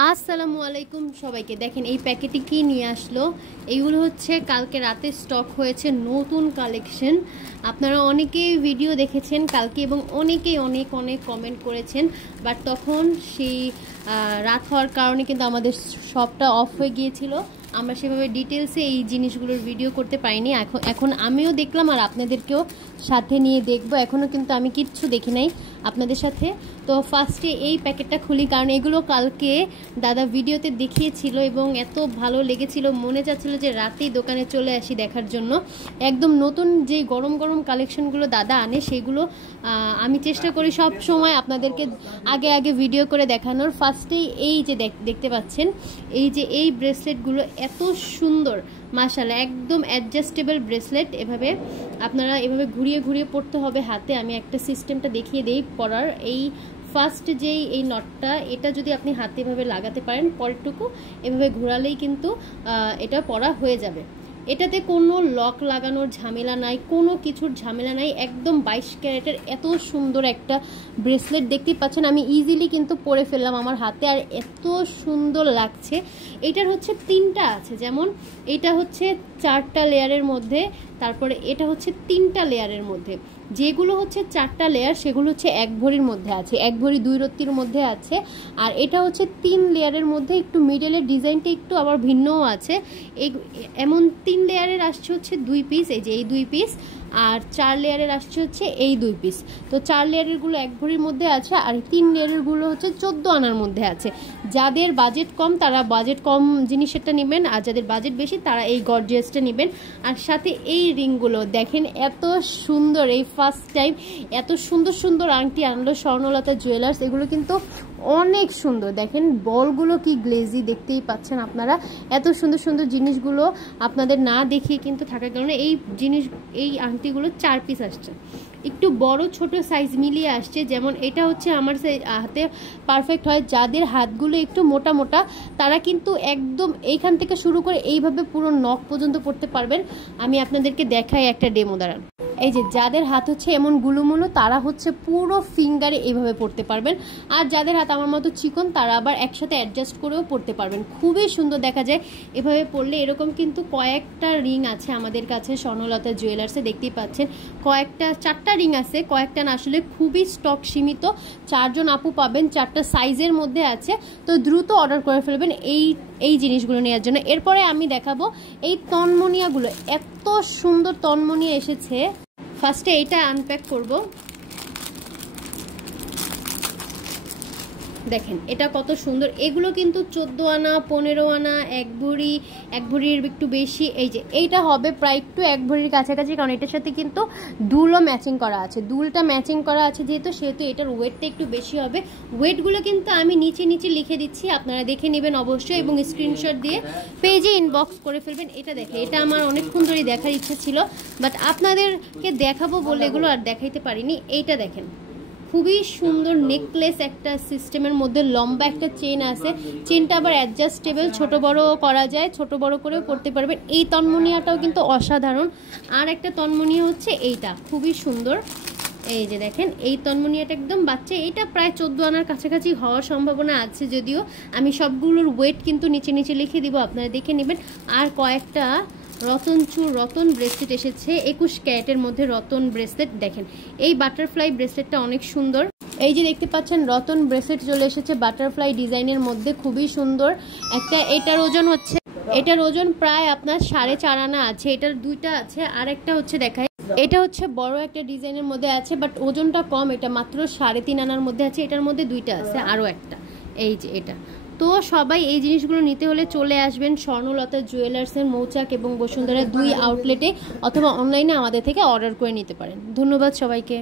আসসালামু আলাইকুম সবাইকে। দেখেন এই প্যাকেটে কি নিয়ে আসলো। এইগুলো হচ্ছে কালকে রাতে স্টক হয়েছে নতুন কালেকশন। আপনারা অনেকেই ভিডিও দেখেছেন কালকে এবং অনেকেই অনেক কমেন্ট করেছেন, বাট তখন সেই রাত হওয়ার কারণে কিন্তু আমাদের শপটা অফ হয়ে গিয়েছিল। আমরা সেভাবে ডিটেলসে এই জিনিসগুলোর ভিডিও করতে পারিনি। এখন আমিও দেখলাম আর আপনাদেরকেও সাথে নিয়ে দেখবো। এখনও কিন্তু আমি কিচ্ছু দেখি নাই আপনাদের সাথে। তো ফার্স্টে এই প্যাকেটটা খুলি, কারণ এগুলো কালকে দাদা ভিডিওতে দেখিয়েছিল এবং এত ভালো লেগেছিল, মনে চাচ্ছিল যে রাতেই দোকানে চলে আসি দেখার জন্য। একদম নতুন যে গরম গরম কালেকশনগুলো দাদা আনে সেগুলো আমি চেষ্টা করি সব সময় আপনাদেরকে আগে ভিডিও করে দেখানোর। ফার্স্টেই এই যে দেখতে পাচ্ছেন, এই যে এই ব্রেসলেটগুলো এত সুন্দর মাশাআল্লাহ, একদম অ্যাডজাস্টেবল ব্রেসলেট। এভাবে আপনারা এভাবে ঘুরিয়ে ঘুরিয়ে পড়তে হবে হাতে। আমি একটা সিস্টেমটা দেখিয়ে দেই পরার। এই ফার্স্ট যেই এই নটটা, এটা যদি আপনি হাতে এভাবে লাগাতে পারেন, পরেরটুকু এভাবে ঘোরালেই কিন্তু এটা পরা হয়ে যাবে। এটাতে কোনো লক লাগানোর ঝামেলা নাই, কোনো কিছুর ঝামেলা নাই। একদম 22 ক্যারেটের এত সুন্দর একটা ব্রেসলেট দেখতেই পাচ্ছেন। আমি ইজিলি কিন্তু পরে ফেললাম আমার হাতে, আর এত সুন্দর লাগছে। এটার হচ্ছে 3টা আছে, যেমন এটা হচ্ছে 4টা লেয়ারের মধ্যে, তারপরে এটা হচ্ছে 3টা লেয়ারের মধ্যে। যেগুলো হচ্ছে 4টা লেয়ার সেগুলো হচ্ছে 1 ভরির মধ্যে আছে, 1 ভরি 2 রত্তির মধ্যে আছে। আর এটা হচ্ছে 3 লেয়ারের মধ্যে, একটু মিডলের ডিজাইনটা একটু আবার ভিন্নও আছে। এমন 3 লেয়ারের আসছে হচ্ছে 2 পিস, এই যে এই 2 পিস, আর 4 লেয়ারের আসছে হচ্ছে এই 2 পিস। তো 4 লেয়ারেরগুলো 1 ভরির মধ্যে আছে, আর 3 লেয়ারেরগুলো হচ্ছে 14 আনার মধ্যে আছে। যাদের বাজেট কম তারা বাজেট কম জিনিসটা নেবেন, আর যাদের বাজেট বেশি তারা এই গর্জিয়াসটা নেবেন। আর সাথে এই রিংগুলো দেখেন এত সুন্দর। এই ফার্স্ট টাইম এত সুন্দর সুন্দর আংটি আনলো স্বর্ণলতা জুয়েলার্স। এগুলো কিন্তু অনেক সুন্দর, দেখেন বলগুলো কি গ্লেজি, দেখতেই পাচ্ছেন আপনারা। এত সুন্দর সুন্দর জিনিসগুলো আপনাদের না দেখিয়ে কিন্তু থাকার কারণে এই আংটিগুলো 4 পিস আসছে, একটু বড় ছোট সাইজ মিলিয়ে আসছে। যেমন এটা হচ্ছে আমার হাতে পারফেক্ট হয়। যাদের হাতগুলো একটু মোটা মোটা তারা কিন্তু একদম এইখান থেকে শুরু করে এইভাবে পুরো নখ পর্যন্ত পড়তে পারবেন। আমি আপনাদেরকে দেখাই একটা ডেমো দাঁড়ান। এই যে যাদের হাত হচ্ছে এমন গুলুমুলু তারা হচ্ছে পুরো ফিঙ্গারে এইভাবে পড়তে পারবেন, আর যাদের হাত আমার মতো চিকন তারা আবার একসাথে অ্যাডজাস্ট করেও পড়তে পারবেন। খুবই সুন্দর দেখা যায় এভাবে পড়লে। এরকম কিন্তু কয়েকটা রিং আছে আমাদের কাছে স্বর্ণলতা জুয়েলার্সে, দেখতেই পাচ্ছেন। 4টা রিং আছে, কয়েকটা না, আসলে খুবই স্টক সীমিত। 4 জন আপু পাবেন, 4টা সাইজের মধ্যে আছে। তো দ্রুত অর্ডার করে ফেলবেন এই জিনিসগুলো নেওয়ার জন্য। এরপরে আমি দেখাবো এই তন্মনিয়াগুলো। এত সুন্দর তন্মনিয়া এসেছে। ফার্স্টে এইটা আনপ্যাক করব। দেখেন এটা কত সুন্দর। এগুলো কিন্তু 14 আনা 15 আনা, 1 ভরির একটু বেশি। এই যে এইটা হবে প্রায় একটু 1 ভরির কাছাকাছি, কারণ এটার সাথে কিন্তু দুলও ম্যাচিং করা আছে। দুলটা ম্যাচিং করা আছে সেহেতু এটার ওয়েটটা একটু বেশি হবে। ওয়েটগুলো কিন্তু আমি নিচে লিখে দিচ্ছি, আপনারা দেখে নেবেন অবশ্যই, এবং স্ক্রিনশট দিয়ে পেজে ইনবক্স করে ফেলবেন। এটা দেখে এটা আমার অনেকক্ষণ ধরেই দেখার ইচ্ছা ছিল, বাট আপনাদেরকে দেখাবো বলে এগুলো আর দেখাইতে পারিনি। এইটা দেখেন খুবই সুন্দর নেকলেস, একটা সিস্টেমের মধ্যে লম্বা একটা চেন আছে। চেনটা আবার অ্যাডজাস্টেবল, ছোট বড় করা যায়, ছোট বড় করেও পড়তে পারবেন। এই তন্মনিয়াটাও কিন্তু অসাধারণ। আর একটা তন্মনিয়া হচ্ছে এইটা, খুবই সুন্দর। এই যে দেখেন এই তন্মনিয়াটা একদম বাচ্চা, এটা প্রায় 14 আনার কাছাকাছি হওয়ার সম্ভাবনা আছে, যদিও আমি সবগুলোর ওয়েট কিন্তু নিচে লিখে দিব, আপনারা দেখে নেবেন। আর কয়েকটা রতন ব্রেসলেট এসেছে, 21 ক্যারেটের মধ্যে রতন ব্রেসলেট। দেখেন এই বাটারফ্লাই ব্রেসলেটটা অনেক সুন্দর। এই যে দেখতে পাচ্ছেন রতন ব্রেসলেট চলে এসেছে বাটারফ্লাই ডিজাইনের মধ্যে, খুবই সুন্দর একটা। এটার ওজন প্রায় আপনার 4.5 আনা আছে। এটার 2টা আছে, আর একটা হচ্ছে দেখায়। এটা হচ্ছে বড় একটা ডিজাইনের মধ্যে আছে, বাট ওজনটা কম, এটা মাত্র 3.5 আনার মধ্যে আছে। এটার মধ্যে 2টা আছে, আরও একটা। এই যে এটা। তো সবাই এই জিনিসগুলো নিতে হলে চলে আসবেন স্বর্ণলতা জুয়েলার্সের মৌচাক এবং বসুন্ধরা 2 আউটলেটে, অথবা অনলাইনে আমাদের থেকে অর্ডার করে নিতে পারেন। ধন্যবাদ সবাইকে।